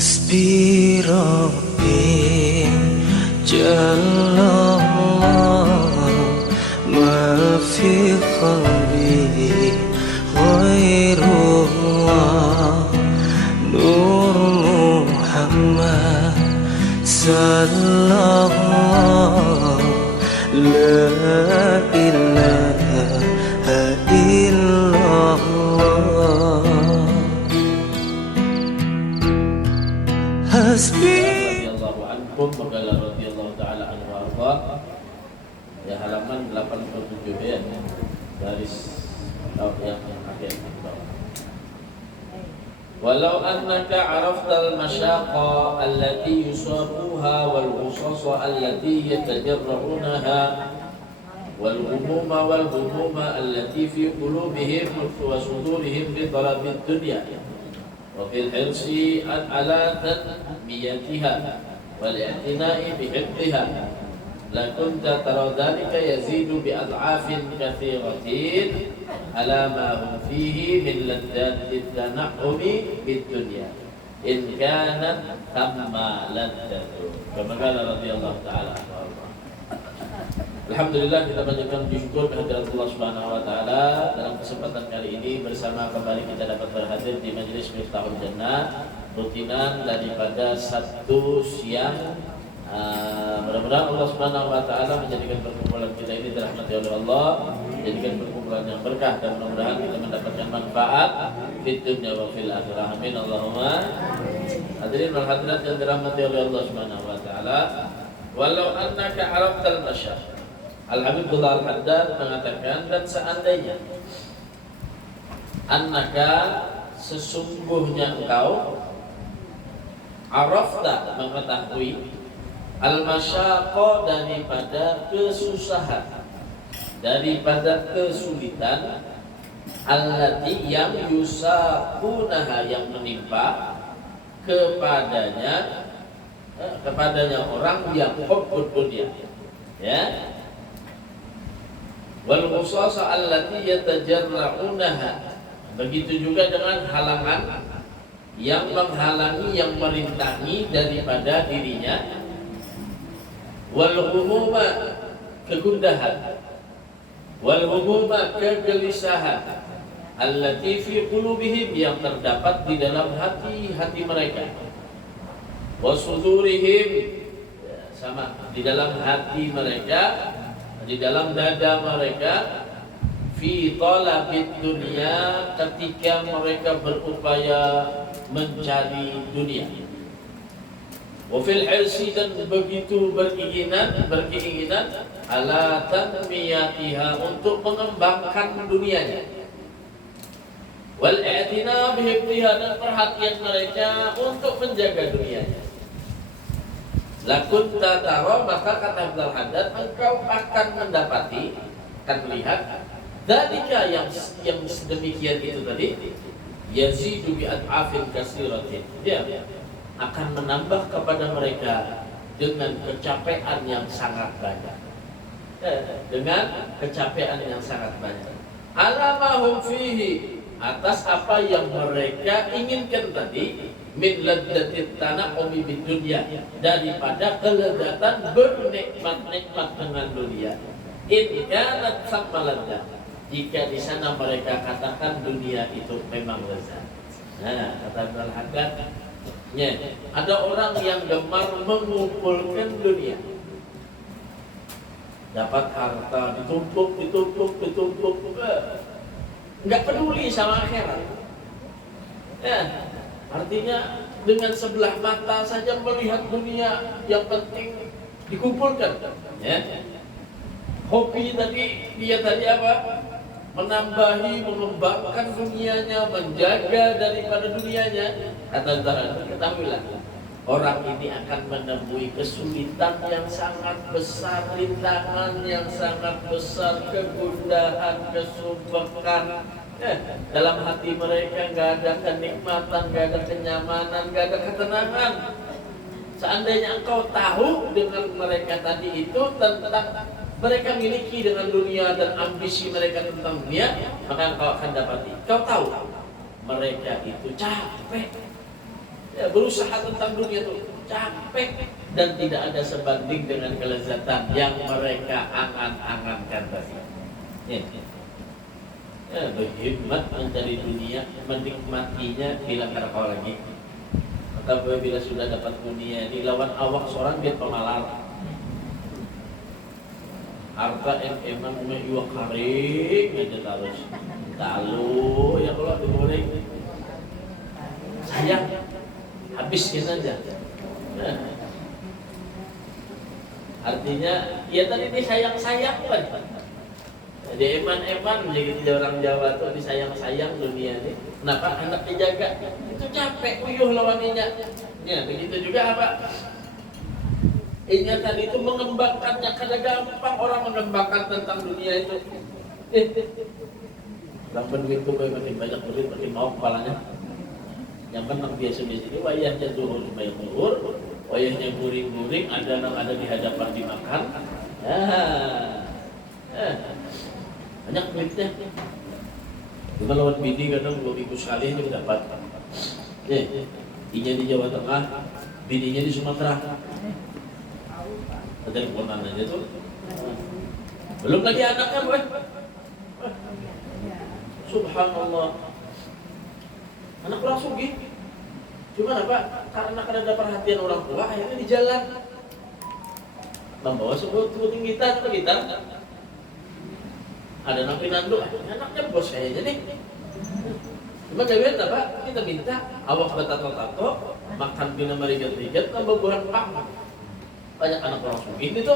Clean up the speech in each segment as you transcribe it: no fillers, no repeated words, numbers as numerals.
حسبي ربي جل الله ما في قلبي غير الله نور محمد صلى الله لا إله إلا الله radhiyallahu anhum wa radhiyallahu ta'ala anhu warḍah. Ya, halaman 87 ya, garis yang akhir. Walau annaka 'araftal masyaqa allati yusabuha wal ghusasa allati yatajarrunaha wal humuma allati fi qulubihim wa sudurihim bi talabid dunya wa fil hirsi ala tanmiyatiha wal i'tina'i bi hifdhiha la kunta tara dhalika yazidu bi ad'afin katsiratin ala ma hum fihi min laddatit tana'umi bid dunya in kanat thamma laddatu kama qala radhiyallahu ta'ala anhu. Alhamdulillah, kita panjatkan syukur kehadirat Allah Subhanahu wa taala. Dalam kesempatan kali ini bersama kembali kita dapat berhadir di majelis Miftahul Jannah rutinan daripada Sabtu siang. Mudah-mudahan Allah Subhanahu wa taala menjadikan perkumpulan kita ini dirahmati oleh Allah, menjadikan perkumpulan yang berkah, dan mudah-mudahan kita mendapatkan manfaat fid dunya wa fil akhirah. Amin Allahumma. Hadirin wal hadirat yang dirahmati oleh Allah Subhanahu wa taala, walau annaka araftal masyayikh, Al-Habib Al-Haddad mengatakan, dan seandainya annaka sesungguhnya engkau arafta mengetahui al-masyaqqa daripada kesusahan, daripada kesulitan, allati yang yusaqunaha yang menimpa kepadanya orang yang hubbud dunya, ya, wal qusasa allati yatajarra'unaha, begitu juga dengan halangan yang menghalangi, yang merintangi daripada dirinya, wal humuma kegundahan, wal humuma kegelisahan, allati fi qulubihim yang terdapat di dalam hati-hati mereka, wasudurihim sama di dalam hati mereka, di dalam dada mereka, fi talabid dunya ketika mereka berupaya mencari dunia, wa fil hirsi dan begitu berkeinginan ala tanmiyatiha untuk mengembangkan dunianya, wal i'tina bihifdhiha dan perhatian mereka untuk menjaga dunianya. Lakunta tara, maka kata Abdul Haddad, engkau akan mendapati, akan melihat dalika yang sedemikian itu tadi, yazidu bi ad'afin katsiratin, dia akan menambah kepada mereka dengan kecapean yang sangat banyak, dengan kecapean yang sangat banyak, ala ma hum fihi, atas apa yang mereka inginkan tadi, min laddatit tana'umi bid dunya, daripada kelezatan bernikmat-nikmat dengan dunia. In kanat samma laddah, jika di sana mereka katakan dunia itu memang lezat. Nah, kata Al-Haddad, ada orang yang gemar mengumpulkan dunia, dapat harta ditumpuk, nggak peduli sama akhirat. Ya, artinya dengan sebelah mata saja melihat dunia, yang penting dikumpulkan. Ya, hobi tadi dia apa? Menambahi, mengembangkan dunianya, menjaga daripada dunianya. Kata Al-Haddad, ketahuilah, orang ini akan menemui kesulitan yang sangat besar, rintangan yang sangat besar, kegundahan, kesumbekan. Dalam hati mereka nggak ada kenikmatan, nggak ada kenyamanan, nggak ada ketenangan. Seandainya engkau tahu dengan mereka tadi itu tentang mereka miliki dengan dunia dan ambisi mereka tentang dunia, maka engkau akan dapati. Kau tahu mereka itu capek. Ya, berusaha tentang dunia itu capek dan tidak ada sebanding dengan kelezatan yang mereka angan-angankan tadi. Berkhidmat mencari dunia, menikmatinya bila kau lagi. Tapi bila sudah dapat dunia ini lawan awak seorang dia pemalar. Harta emang iwa kering aja terus. Lalu ya kalau digoreng sayang habiskin aja. Artinya ya tadi disayang-sayang kan. Jadi eman-eman jadi orang Jawa tuh disayang-sayang dunia ini. Kenapa anak dijaga? Itu capek uyuh lawaninya. Ya begitu juga apa? Inya tadi itu mengembangkannya karena gampang orang mengembangkan tentang dunia itu. Orang berduit tuh makin banyak duit makin mau kepalanya. Yang menang biasa-biasa ini wayahnya zuhur supaya zuhur, wayahnya guring-guring, ada di hadapan dimakan. Banyak duitnya. Cuma lawan bini kadang 2 minggu sekali aja dapat. Inya di Jawa Tengah, bininya di Sumatera. Teleponan aja tuh. Belum lagi anaknya, boy. Subhanallah. Anak orang sugih. Cuma apa? Karena ada perhatian orang tua, akhirnya di jalan. Membawa sebuah gitar. Ada napi nandu, anaknya bos kayaknya nih. Cuma kalian apa? Kita minta awak bertato-tato, makan bina marigat-rigat, tambah buah pang. Banyak anak orang sugih itu.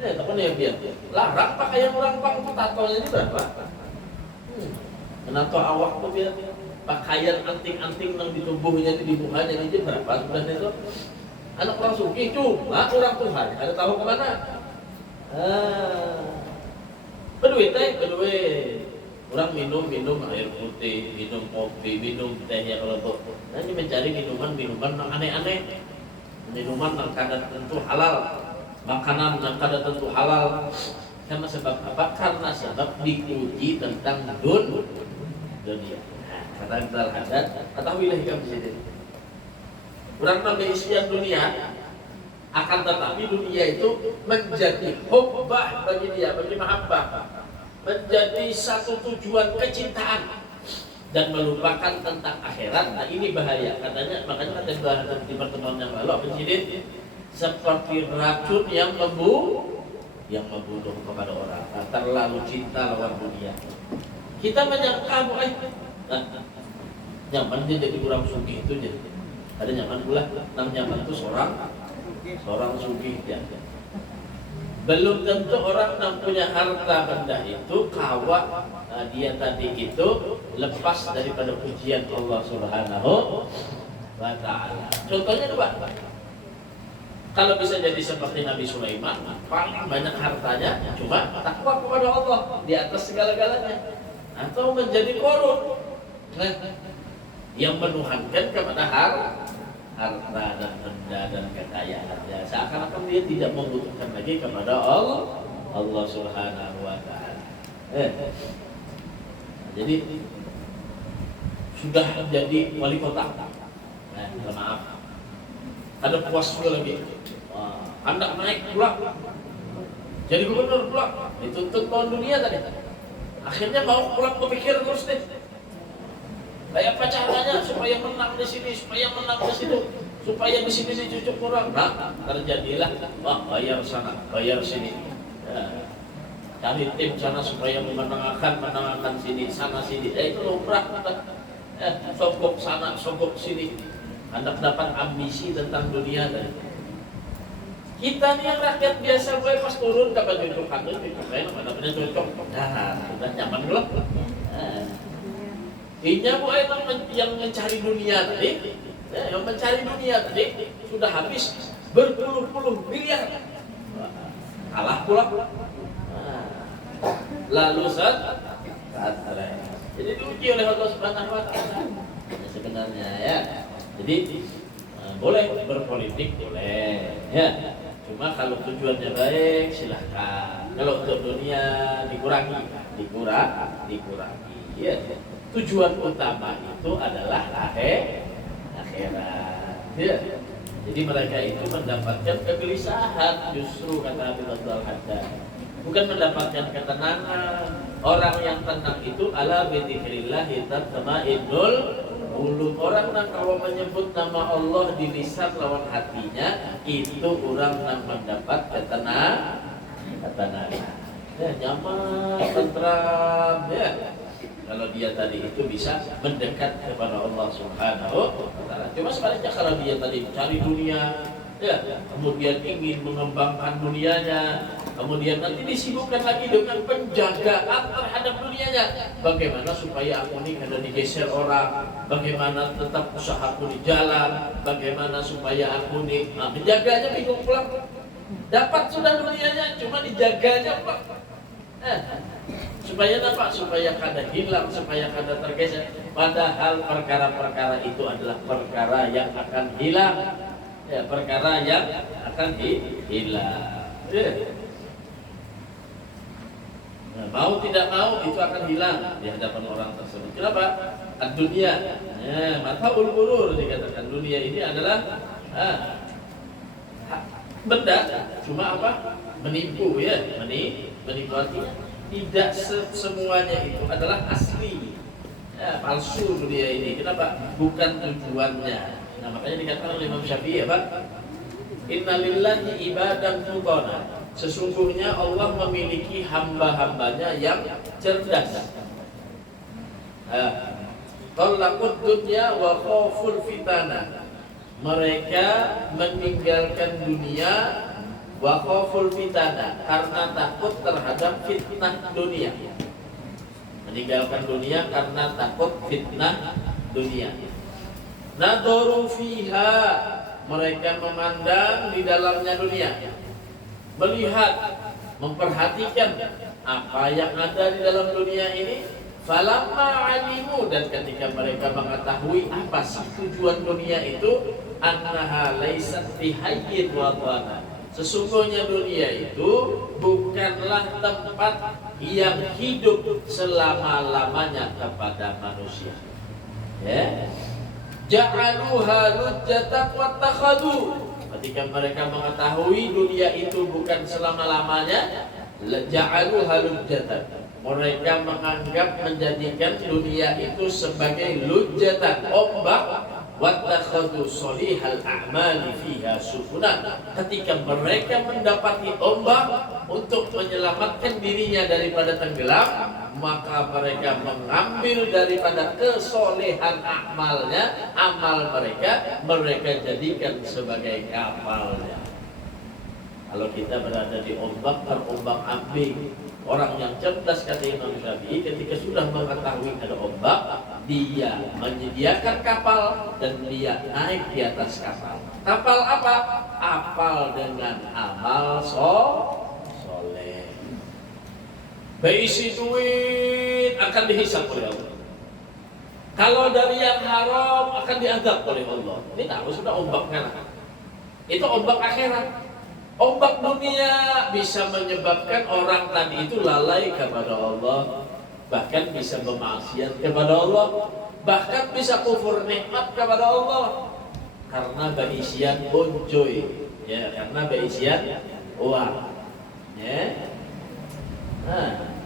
Tapi yang dia larang pakai yang orang pang tatonya ini berapa? Menato awak tuh dia pakaian anting-anting yang di tubuhnya di mukanya ini berapa sebenarnya itu? Anak orang sugih cuma orang Tuhan ada tahu kemana? Berduit. Orang minum air putih, minum kopi, minum teh ya kalau tuh. Nanti mencari minuman yang aneh-aneh. Minuman yang kada tentu halal, makanan yang kada tentu halal. Karena sebab apa? Karena sebab diuji tentang dunia. Kata Al-Haddad, ketahuilah kamu di sini. Orang nabi isian dunia, akan tetapi dunia itu menjadi hubbah bagi dia, bagi mahabbah, menjadi satu tujuan kecintaan dan melupakan tentang akhirat. Nah ini bahaya katanya, makanya kata bahasa di pertemuan yang lalu apa sih, seperti racun yang membunuh kepada orang. Terlalu cinta lawan dunia. Kita menyangka nyaman dia jadi orang sugih itu jadi. Ada nyaman pula, nyaman itu seorang sugih dia. Belum tentu orang yang punya harta benda itu kawa dia tadi itu lepas daripada pujian Allah Subhanahu wa Ta'ala. Contohnya dua. Kalau bisa jadi seperti Nabi Sulaiman, paling banyak hartanya cuma takwa kepada Allah di atas segala-galanya, atau menjadi korun yang menuhankan kepada harta dan benda dan kekayaannya, seakan-akan dia tidak membutuhkan lagi kepada Allah Subhanahu wa Ta'ala. Jadi sudah jadi wali kota. Maaf. Ada puas juga lagi. Hendak naik pula. Jadi gubernur pula. Dituntut tahun dunia tadi. Akhirnya mau pulang berpikir terus deh. Kayak apa caranya supaya menang di sini, supaya menang di situ, supaya di sini dicucuk orang. Nah, terjadilah bayar sana, bayar sini. Cari tim sana supaya menangkan sini, sana sini. Itu lumrah. Sogok sana, sogok sini. Hendak dapat ambisi tentang dunia tadi. Kita nih yang rakyat biasa, gue pas turun dapat cucukan itu, mana punya cocok. Nah, sudah nyaman belum? Inya bu yang mencari dunia tadi, yang mencari dunia tadi sudah habis berpuluh-puluh miliar, kalah pula. Lalu saat jadi diuji oleh Allah Subhanahu wa Ta'ala sebenarnya ya. Jadi boleh berpolitik boleh ya. Cuma kalau tujuannya baik silahkan. Kalau untuk dunia dikurangi. Ya. Tujuan utama itu adalah akhirat. Ya. Jadi mereka itu mendapatkan kegelisahan justru kata Abi Abdul Haddad. Bukan mendapatkan ketenangan. Orang yang tenang itu ala bidzikrillah tatma'innul qulub. Orang yang kalau menyebut nama Allah di lisan lawan hatinya, itu orang yang mendapat ketenangan. Ya, nyaman, tentram, ya. Kalau dia tadi itu bisa mendekat kepada Allah Subhanahu wa Ta'ala. Cuma sebaliknya kalau dia tadi cari dunia, ya, kemudian ingin mengembangkan dunianya, kemudian nanti disibukkan lagi dengan penjagaan terhadap dunianya. Bagaimana supaya aku ini kada digeser orang, bagaimana tetap usahaku di jalan, bagaimana supaya aku ini menjaganya bingung pulang. Dapat sudah dunianya, cuma dijaganya Pak. Supaya apa? Supaya kada hilang, supaya kada tergeser. Padahal perkara-perkara itu adalah perkara yang akan hilang. Ya, perkara yang akan hilang. Ya. Nah, mau tidak mau itu akan hilang di hadapan orang tersebut. Kenapa? Dunia. Ya, mata ulur dikatakan dunia ini adalah benda, cuma apa? Menipu ya, menipu artinya tidak semuanya itu adalah asli. Ya, palsu dunia ini. Kenapa? Bukan tujuannya. Nah, makanya dikatakan oleh Imam Syafi'i ya, Pak. Innalillahi ibadan futana. Sesungguhnya Allah memiliki hamba-hambanya yang cerdas. Talaqud dunya wa khaful fitana. Mereka meninggalkan dunia wa khaful fitana karena takut terhadap fitnah dunia. Meninggalkan dunia karena takut fitnah dunia. Nadharu fiha, mereka memandang di dalamnya dunia, melihat, memperhatikan apa yang ada di dalam dunia ini. Falamma alimu, dan ketika mereka mengetahui apa sih tujuan dunia itu, annaha laysat bihayyin wa dhana. Sesungguhnya dunia itu bukanlah tempat yang hidup selama-lamanya kepada manusia. Ya. Ja'aluha lujjatan wattakhadhu. Ketika mereka mengetahui dunia itu bukan selama-lamanya, ja'aluha lujjatan. Mereka menganggap menjadikan dunia itu sebagai lujjatan, ombak, wattakhadhu sholihal a'mali fiha sufunan. Ketika mereka mendapati ombak untuk menyelamatkan dirinya daripada tenggelam, maka mereka mengambil daripada kesolehan amalnya, amal mereka jadikan sebagai kapalnya. Kalau kita berada di ombak, terombang-ambing. Orang yang cerdas kata Imam Syafi'i, ketika sudah mengetahui ada ombak, dia menyediakan kapal dan dia naik di atas kapal. Kapal apa? Kapal dengan amal soleh. Berisi duit akan dihisap oleh Allah. Kalau dari yang haram akan diazab oleh Allah. Ini tahu sudah ombak kan? Itu ombak akhirat. Ombak dunia bisa menyebabkan orang tadi itu lalai kepada Allah, bahkan bisa bermaksiat kepada Allah, bahkan bisa kufur nikmat kepada Allah karena berisian bonjoy, ya, karena berisian uang, ya. Nah,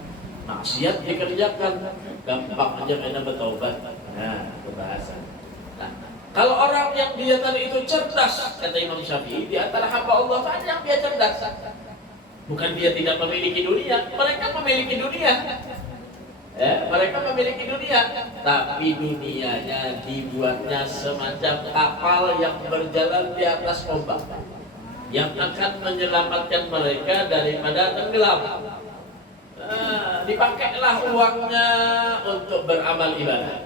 maksiat dikerjakan, gampang aja main bertobat. Nah, itu bahasa. Kalau orang yang dia tadi itu cerdas, kata Imam Syafi'i, di antara hamba Allah ada yang dia cerdas. Bukan dia tidak memiliki dunia, mereka memiliki dunia. Ya, mereka memiliki dunia, tapi dunianya dibuatnya semacam kapal yang berjalan di atas ombak, yang akan menyelamatkan mereka daripada tenggelam. Dipakailah uangnya untuk beramal ibadah,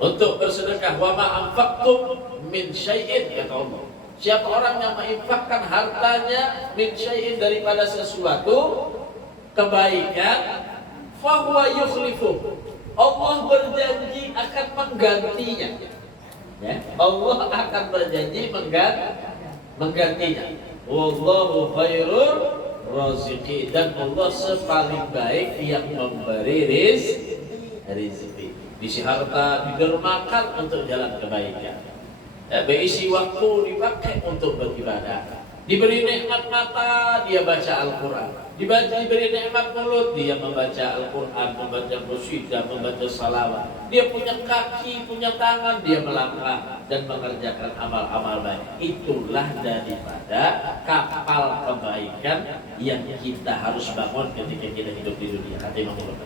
untuk bersedekah. Wa ma anfaqtum min syai'in, kata Allah. Siapa orang yang menginfakkan hartanya min syai'in, daripada sesuatu kebaikan, fa huwa yukhlifu. Allah berjanji akan menggantinya. Ya, Allah akan berjanji menggantinya. Wallahu khairur raziqin, dan Allah sepaling baik yang memberi rezeki. Isi harta didermakan untuk jalan kebaikan. berisi waktu dipakai untuk beribadah. Diberi nikmat mata, dia baca Al-Quran. Diberi nikmat mulut, dia membaca Al-Quran, membaca qasidah, membaca salawat. Dia punya kaki, punya tangan, dia melangkah dan mengerjakan amal-amal baik. Itulah daripada kapal kebaikan yang kita harus bangun ketika kita hidup di dunia.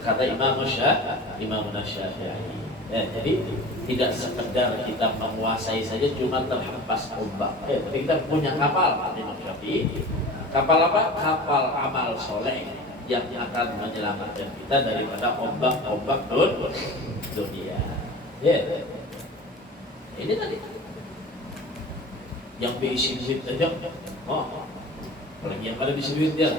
Kata Imam Syafi'i. Jadi tidak sekedar kita menguasai saja, cuma terhempas ombak. Tapi kita punya kapal, kata Imam Syafi'i. Kapal apa? Kapal amal soleh yang akan menyelamatkan kita daripada ombak-ombak dunia. Ini tadi yang berisi duit aja. Apalagi yang pada berisi duit dia.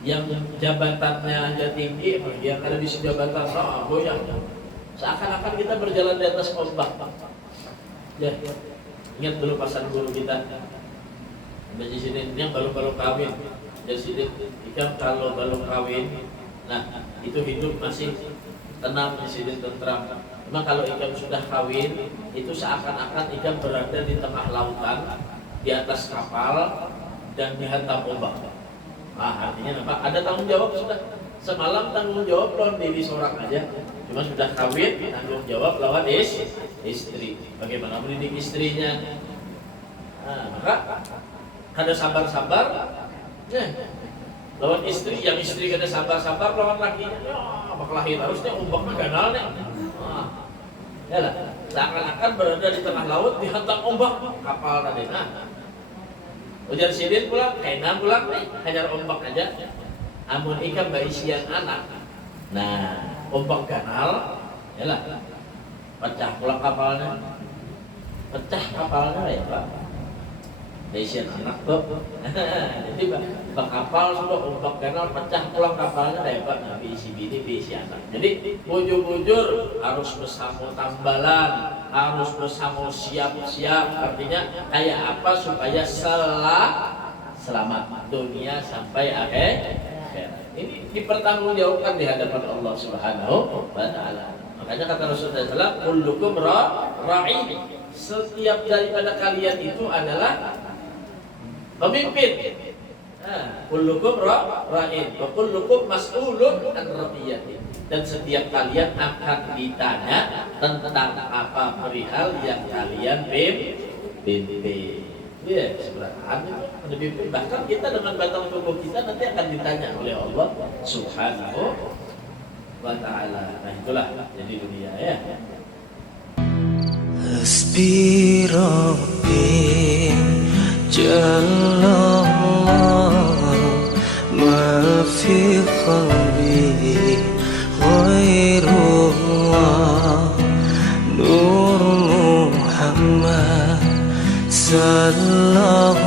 Yang jabatannya aja tinggi, yang ada di jabatan goyang. Seakan-akan kita berjalan di atas ombak. Ya, ingat dulu pasan guru kita. Di sini yang baru kawin. Di sini ikan kalau baru kawin, nah itu hidup masih tenang di sini, tentram. Cuma kalau ikan sudah kawin, itu seakan-akan ikan berada di tengah lautan, di atas kapal dan dihantam ombak. Artinya apa? Ada tanggung jawab sudah. Semalam tanggung jawab lawan diri seorang aja. Cuma sudah kawin, tanggung jawab lawan istri. Bagaimana mendidik istrinya? Maka kada sabar-sabar. Lawan istri, yang istri kada sabar-sabar lawan lakinya. Maklahir harusnya umpamanya ganalnya. Seakan-akan berada di tengah laut dihantam ombak kapal tadi. Ujar sidin pulang, kainan pulang nih, hajar ombak aja. Amun ikan baisian anak. Nah, ombak ganal, yalah, pecah pulang kapalnya. Pecah kapalnya ya Pak. Baisian anak tuh. Jadi bak kapal sudah ombak ganal, pecah pulang kapalnya ya Pak. Nah, bisi bini, bisi anak. Jadi bujur-bujur harus bersama tambalan, harus bersama siap-siap. Artinya kayak apa supaya selamat dunia sampai akhir. Ini dipertanggungjawabkan di hadapan Allah Subhanahu wa Ta'ala. Makanya kata Rasulullah SAW, kullukum ra'i. Setiap daripada kalian itu adalah pemimpin. Kullukum ra'in wa kullukum mas'ulun an ra'iyati. Dan setiap kalian akan ditanya tentang apa perihal yang kalian pimpin. Ya, sebenarnya lebih bahkan kita dengan batang tubuh kita nanti akan ditanya oleh Allah Subhanahu wa Ta'ala. Nah, itulah jadi dunia ya. Hasbi Rabbi Jallallah ma fi qalbi ghairullah Nur Muhammad sallallahu